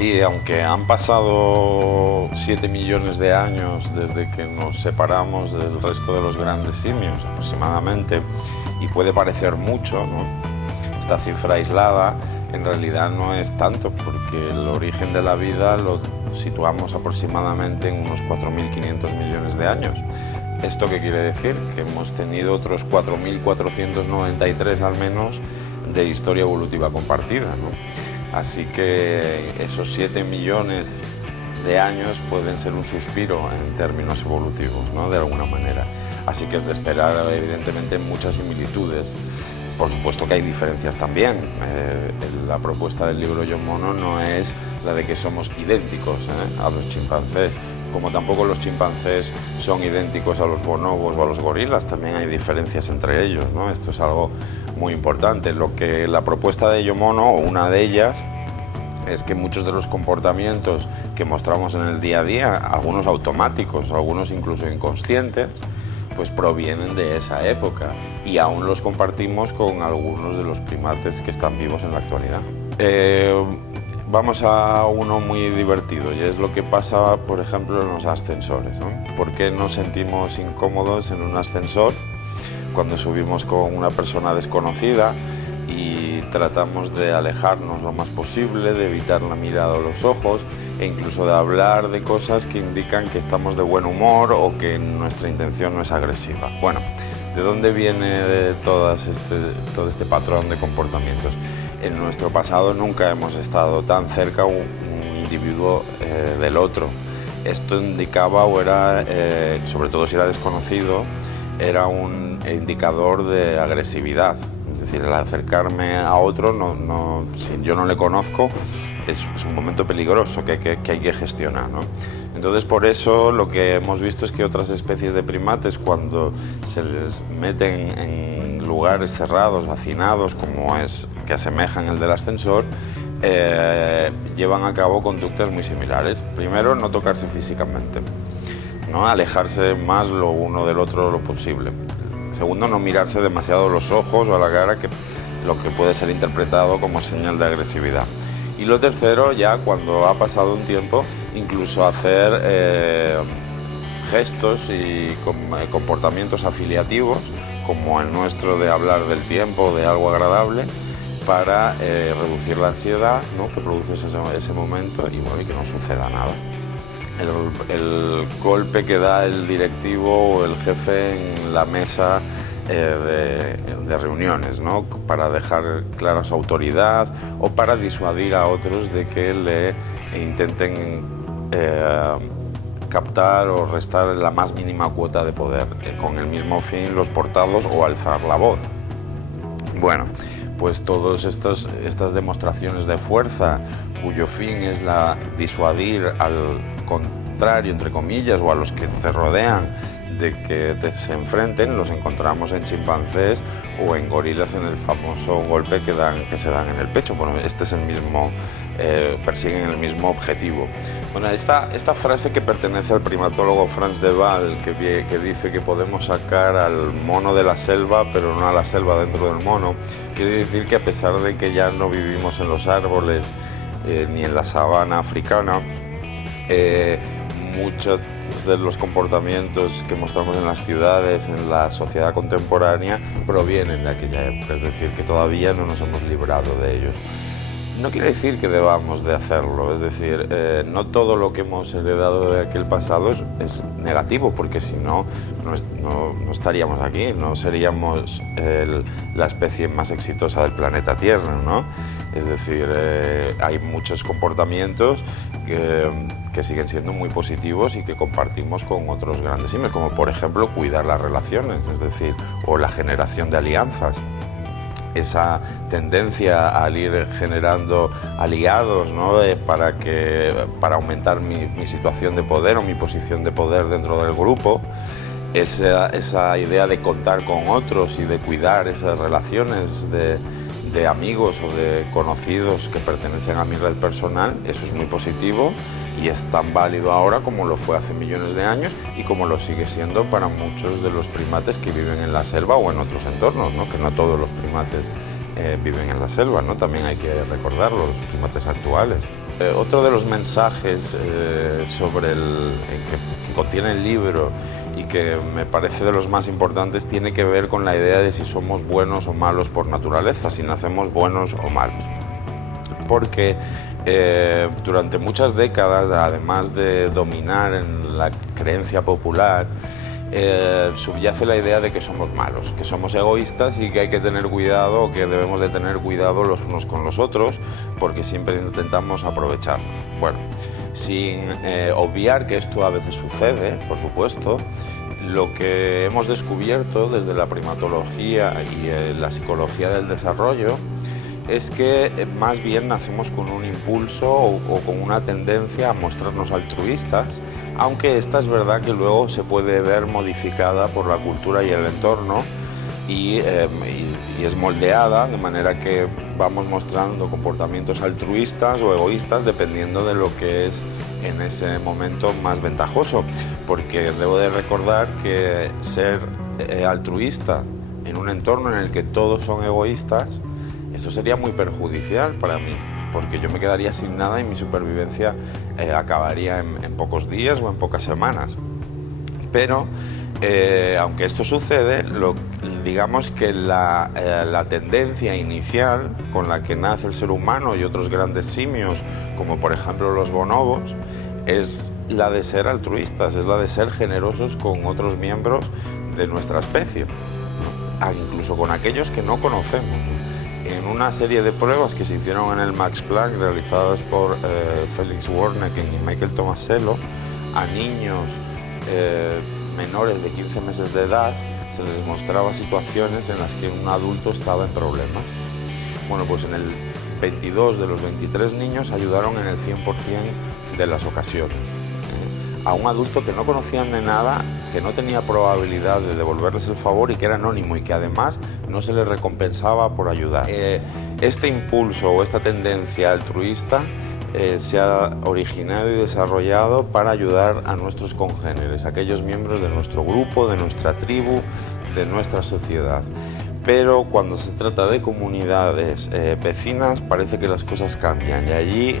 Sí, aunque han pasado 7 millones de años desde que nos separamos del resto de los grandes simios, aproximadamente, y puede parecer mucho, ¿no? Esta cifra aislada en realidad no es tanto, porque el origen de la vida lo situamos aproximadamente en unos 4.500 millones de años. ¿Esto qué quiere decir? Que hemos tenido otros 4.493 al menos de historia evolutiva compartida, ¿no? Así que esos 7 millones de años pueden ser un suspiro en términos evolutivos, ¿no? De alguna manera. Así que es de esperar, evidentemente, muchas similitudes. Por supuesto que hay diferencias también. La propuesta del libro Yo Mono no es la de que somos idénticos a los chimpancés, como tampoco los chimpancés son idénticos a los bonobos o a los gorilas, también hay diferencias entre ellos, ¿no? Esto es algo muy importante. Lo que la propuesta de Yo Mono, o una de ellas, es que muchos de los comportamientos que mostramos en el día a día, algunos automáticos, algunos incluso inconscientes, pues provienen de esa época y aún los compartimos con algunos de los primates que están vivos en la actualidad. Vamos a uno muy divertido, y es lo que pasa, por ejemplo, en los ascensores, ¿no? ¿Por qué nos sentimos incómodos en un ascensor cuando subimos con una persona desconocida y tratamos de alejarnos lo más posible, de evitar la mirada o los ojos, e incluso de hablar de cosas que indican que estamos de buen humor o que nuestra intención no es agresiva? Bueno, ¿de dónde viene todo este patrón de comportamientos? En nuestro pasado nunca hemos estado tan cerca un individuo del otro. Esto indicaba, o era, sobre todo si era desconocido, era un indicador de agresividad. Es decir, al acercarme a otro, si yo no le conozco, es un momento peligroso que hay que gestionar, ¿no? Entonces, por eso lo que hemos visto es que otras especies de primates, cuando se les meten en lugares cerrados, hacinados, como es que asemejan el del ascensor, llevan a cabo conductas muy similares. Primero, no tocarse físicamente, ¿no? Alejarse más lo uno del otro lo posible. Segundo, no mirarse demasiado los ojos o a la cara, lo que puede ser interpretado como señal de agresividad. Y lo tercero, ya cuando ha pasado un tiempo, incluso hacer gestos y comportamientos afiliativos, como el nuestro de hablar del tiempo, de algo agradable, para reducir la ansiedad, ¿no?, que produce ese momento, y bueno, y que no suceda nada. El golpe que da el directivo o el jefe en la mesa de reuniones, ¿no?, para dejar clara su autoridad o para disuadir a otros de que le intenten captar o restar la más mínima cuota de poder, con el mismo fin los portados o alzar la voz. Bueno, pues todas estas demostraciones de fuerza, cuyo fin es disuadir al contrario, entre comillas, o a los que te rodean, de que se enfrenten, los encontramos en chimpancés o en gorilas en el famoso golpe que se dan en el pecho. Bueno, este es el mismo, persiguen el mismo objetivo. Bueno, esta frase, que pertenece al primatólogo Frans de Waal, que dice que podemos sacar al mono de la selva, pero no a la selva dentro del mono, quiere decir que a pesar de que ya no vivimos en los árboles ni en la sabana africana, muchos de los comportamientos que mostramos en las ciudades, en la sociedad contemporánea, provienen de aquella época, es decir, que todavía no nos hemos librado de ellos. No quiere decir que debamos de hacerlo, es decir, no todo lo que hemos heredado de aquel pasado es negativo, porque si no, no estaríamos aquí, no seríamos la especie más exitosa del planeta Tierra, ¿no? Es decir, hay muchos comportamientos que siguen siendo muy positivos y que compartimos con otros grandes simios, como por ejemplo cuidar las relaciones, es decir, o la generación de alianzas. Esa tendencia al ir generando aliados, ¿no?, para aumentar mi situación de poder o mi posición de poder dentro del grupo, esa idea de contar con otros y de cuidar esas relaciones de amigos o de conocidos que pertenecen a mi red personal, eso es muy positivo y es tan válido ahora como lo fue hace millones de años y como lo sigue siendo para muchos de los primates que viven en la selva o en otros entornos, ¿no?, que no todos los primates viven en la selva, ¿no? También hay que recordar los primates actuales. Otro de los mensajes que contiene el libro y que me parece de los más importantes tiene que ver con la idea de si somos buenos o malos por naturaleza, si nacemos buenos o malos. Porque durante muchas décadas, además de dominar en la creencia popular, subyace la idea de que somos malos, que somos egoístas y que hay que tener cuidado, que debemos de tener cuidado los unos con los otros, porque siempre intentamos aprovechar. Bueno, sin obviar que esto a veces sucede, por supuesto, lo que hemos descubierto desde la primatología y la psicología del desarrollo es que más bien nacemos con un impulso o con una tendencia a mostrarnos altruistas, aunque esta es verdad que luego se puede ver modificada por la cultura y el entorno y es moldeada de manera que vamos mostrando comportamientos altruistas o egoístas dependiendo de lo que es en ese momento más ventajoso, porque debo de recordar que ser altruista en un entorno en el que todos son egoístas, esto sería muy perjudicial para mí, porque yo me quedaría sin nada y mi supervivencia acabaría en pocos días o en pocas semanas. Pero, aunque esto sucede, digamos que la tendencia inicial con la que nace el ser humano y otros grandes simios, como por ejemplo los bonobos, es la de ser altruistas, es la de ser generosos con otros miembros de nuestra especie, ¿no? Incluso con aquellos que no conocemos. En una serie de pruebas que se hicieron en el Max Planck, realizadas por Felix Warneke y Michael Tomasello, a niños menores de 15 meses de edad se les mostraba situaciones en las que un adulto estaba en problemas. Bueno, pues en el 22 de los 23 niños ayudaron en el 100% de las ocasiones. A un adulto que no conocían de nada, que no tenía probabilidad de devolverles el favor y que era anónimo y que además no se les recompensaba por ayudar. Este impulso o esta tendencia altruista se ha originado y desarrollado para ayudar a nuestros congéneres, aquellos miembros de nuestro grupo, de nuestra tribu, de nuestra sociedad. Pero cuando se trata de comunidades vecinas parece que las cosas cambian y allí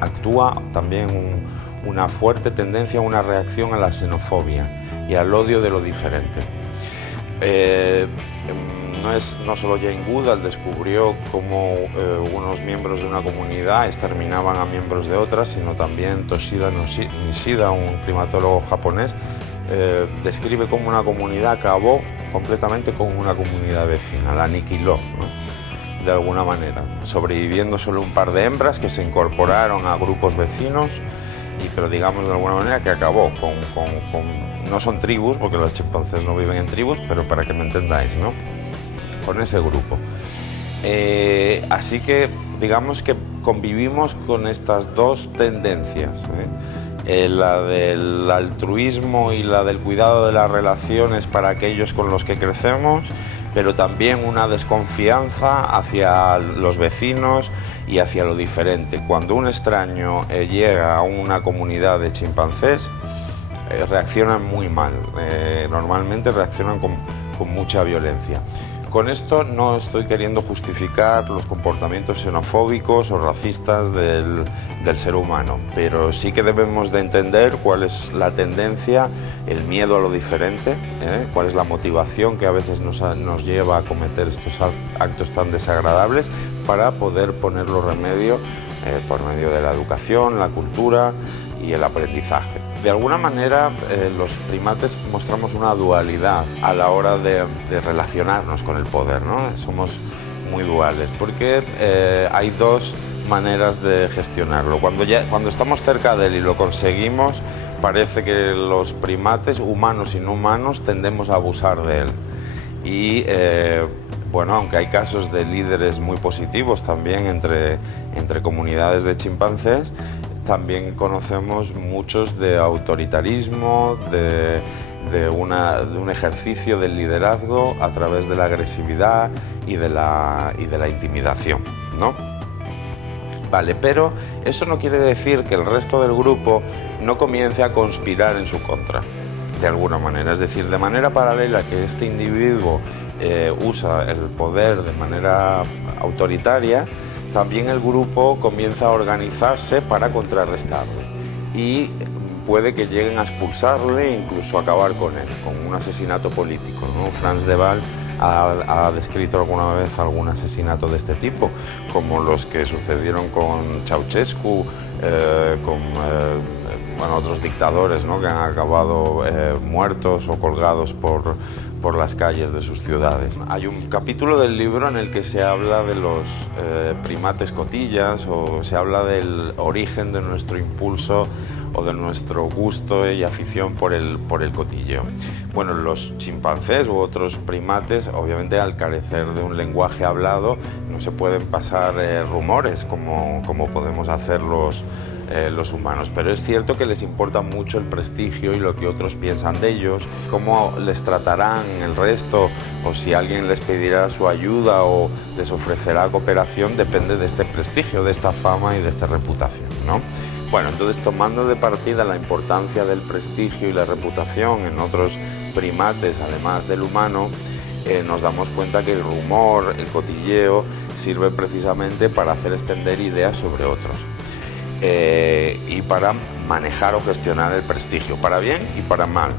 actúa también una fuerte tendencia, una reacción a la xenofobia y al odio de lo diferente. No solo Jane Goodall descubrió cómo unos miembros de una comunidad exterminaban a miembros de otra, sino también Toshida Nishida, un primatólogo japonés, describe cómo una comunidad acabó completamente con una comunidad vecina, la aniquiló, ¿no? De alguna manera, sobreviviendo solo un par de hembras que se incorporaron a grupos vecinos, pero digamos de alguna manera que acabó no son tribus, porque los chimpancés no viven en tribus, pero para que me entendáis, ¿no? Con ese grupo. Así que digamos que convivimos con estas dos tendencias, la del altruismo y la del cuidado de las relaciones para aquellos con los que crecemos, pero también una desconfianza hacia los vecinos y hacia lo diferente. Cuando un extraño llega a una comunidad de chimpancés, reaccionan muy mal, normalmente reaccionan con mucha violencia. Con esto no estoy queriendo justificar los comportamientos xenofóbicos o racistas del ser humano, pero sí que debemos de entender cuál es la tendencia, el miedo a lo diferente, cuál es la motivación que a veces nos lleva a cometer estos actos tan desagradables para poder ponerlo remedio por medio de la educación, la cultura y el aprendizaje. De alguna manera, los primates mostramos una dualidad a la hora de relacionarnos con el poder, ¿no? Somos muy duales, porque hay dos maneras de gestionarlo. Cuando estamos cerca de él y lo conseguimos, parece que los primates, humanos y no humanos, tendemos a abusar de él. Y bueno, aunque hay casos de líderes muy positivos también entre comunidades de chimpancés, también conocemos muchos de autoritarismo, de un ejercicio del liderazgo a través de la agresividad y de la intimidación, ¿no? Vale, pero eso no quiere decir que el resto del grupo no comience a conspirar en su contra, de alguna manera. Es decir, de manera paralela que este individuo usa el poder de manera autoritaria, también el grupo comienza a organizarse para contrarrestarle y puede que lleguen a expulsarle e incluso acabar con él, con un asesinato político, ¿no? Frans de Waal ha descrito alguna vez algún asesinato de este tipo, como los que sucedieron con Ceausescu, con otros dictadores, ¿no? Que han acabado muertos o colgados por las calles de sus ciudades. Hay un capítulo del libro en el que se habla de los primates cotillas, o se habla del origen de nuestro impulso o de nuestro gusto y afición por el cotilleo. Bueno, los chimpancés u otros primates, obviamente al carecer de un lenguaje hablado, no se pueden pasar rumores como podemos hacer los humanos, pero es cierto que les importa mucho el prestigio y lo que otros piensan de ellos, cómo les tratarán el resto, o si alguien les pedirá su ayuda o les ofrecerá cooperación, depende de este prestigio, de esta fama y de esta reputación, ¿no? Bueno, entonces, tomando de partida la importancia del prestigio y la reputación en otros primates, además del humano, nos damos cuenta que el rumor, el cotilleo, sirve precisamente para hacer extender ideas sobre otros. Y para manejar o gestionar el prestigio, para bien y para mal,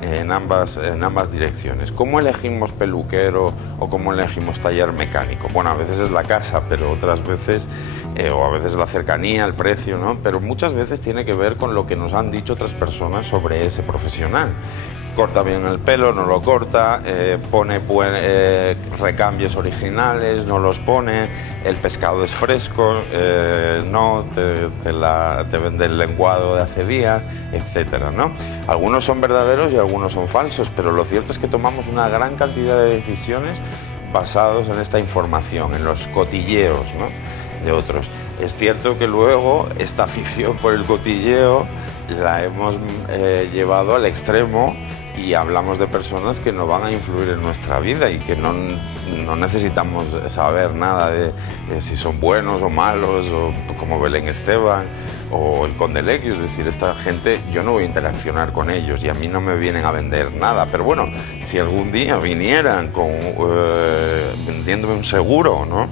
en ambas direcciones. ¿Cómo elegimos peluquero o cómo elegimos taller mecánico? Bueno, a veces es la casa, pero otras veces, o a veces la cercanía, el precio, ¿no? Pero muchas veces tiene que ver con lo que nos han dicho otras personas sobre ese profesional. Corta bien el pelo, no lo corta, pone recambios originales, no los pone, el pescado es fresco, no, te vende el lenguado de hace días, etcétera, ¿no? Algunos son verdaderos y algunos son falsos, pero lo cierto es que tomamos una gran cantidad de decisiones basados en esta información, en los cotilleos, ¿no?, de otros. Es cierto que luego esta afición por el cotilleo la hemos llevado al extremo y hablamos de personas que no van a influir en nuestra vida y que no necesitamos saber nada de si son buenos o malos, o como Belén Esteban o el Conde Lequio. Es decir, esta gente, yo no voy a interaccionar con ellos y a mí no me vienen a vender nada, pero bueno, si algún día vinieran vendiéndome un seguro, ¿no?,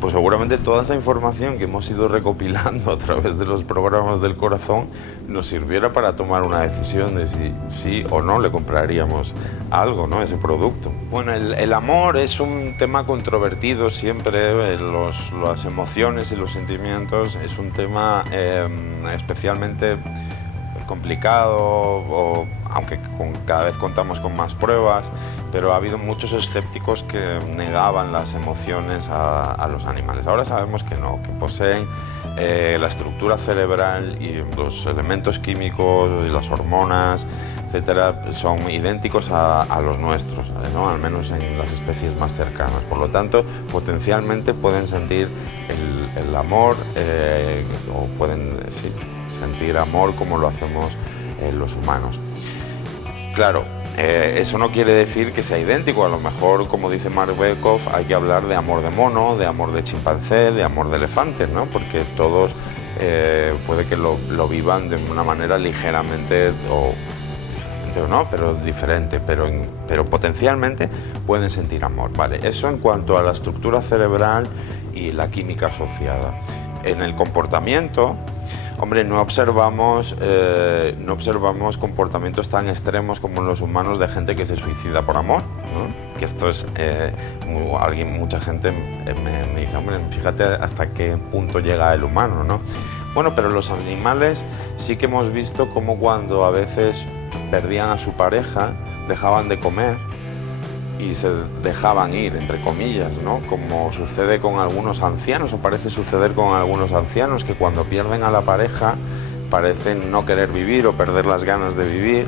pues seguramente toda esa información que hemos ido recopilando a través de los programas del corazón nos sirviera para tomar una decisión de si sí o no le compraríamos algo, ¿no?, ese producto. Bueno, el amor es un tema controvertido siempre, las emociones y los sentimientos es un tema especialmente complicado, aunque cada vez contamos con más pruebas, pero ha habido muchos escépticos que negaban las emociones a los animales. Ahora sabemos que no, que poseen la estructura cerebral y los elementos químicos y las hormonas, etcétera, son idénticos a los nuestros, ¿no?, al menos en las especies más cercanas. Por lo tanto, potencialmente pueden sentir el amor, o pueden sentir amor como lo hacemos los humanos. Claro, eso no quiere decir que sea idéntico. A lo mejor, como dice Mark Bekoff, hay que hablar de amor de mono, de amor de chimpancé, de amor de elefante, ¿no?, porque todos puede que lo vivan de una manera ligeramente o no, pero diferente, pero potencialmente pueden sentir amor, ¿vale? Eso en cuanto a la estructura cerebral y la química asociada. En el comportamiento, hombre, no observamos comportamientos tan extremos como en los humanos de gente que se suicida por amor, ¿no? Que esto es, mucha gente me dice, hombre, fíjate hasta qué punto llega el humano, ¿no? Bueno, pero los animales sí que hemos visto cómo cuando a veces perdían a su pareja, dejaban de comer y se dejaban ir, entre comillas, ¿no? Como sucede con algunos ancianos, o parece suceder con algunos ancianos, que cuando pierden a la pareja parecen no querer vivir o perder las ganas de vivir,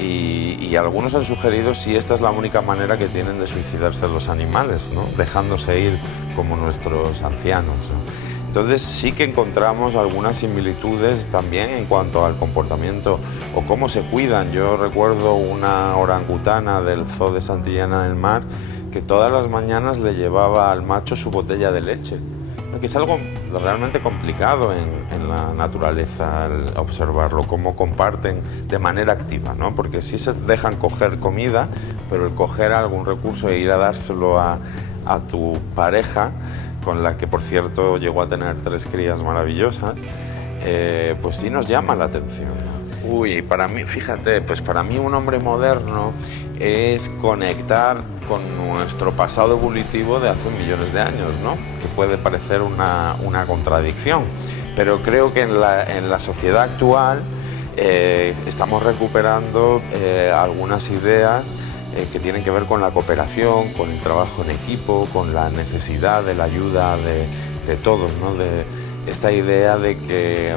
y algunos han sugerido si esta es la única manera que tienen de suicidarse los animales, ¿no?, dejándose ir como nuestros ancianos, ¿no? Entonces sí que encontramos algunas similitudes también en cuanto al comportamiento o cómo se cuidan. Yo recuerdo una orangutana del Zoo de Santillana del Mar que todas las mañanas le llevaba al macho su botella de leche, que es algo realmente complicado en la naturaleza al observarlo, cómo comparten de manera activa, ¿no? Porque sí se dejan coger comida, pero el coger algún recurso e ir a dárselo a tu pareja con la que por cierto llegó a tener 3 crías maravillosas, pues sí nos llama la atención. Uy, para mí, fíjate, pues para mí un hombre moderno es conectar con nuestro pasado evolutivo de hace millones de años, ¿no? Que puede parecer una contradicción, pero creo que en la sociedad actual estamos recuperando algunas ideas que tienen que ver con la cooperación, con el trabajo en equipo, con la necesidad de la ayuda de todos, ¿no? De esta idea de que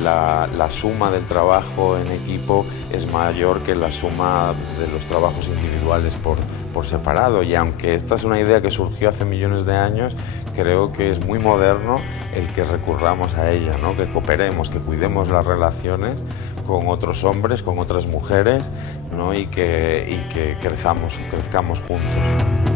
la suma del trabajo en equipo es mayor que la suma de los trabajos individuales por separado, y aunque esta es una idea que surgió hace millones de años, creo que es muy moderno el que recurramos a ella, ¿no? Que cooperemos, que cuidemos las relaciones con otros hombres, con otras mujeres, ¿no? y que crezcamos juntos.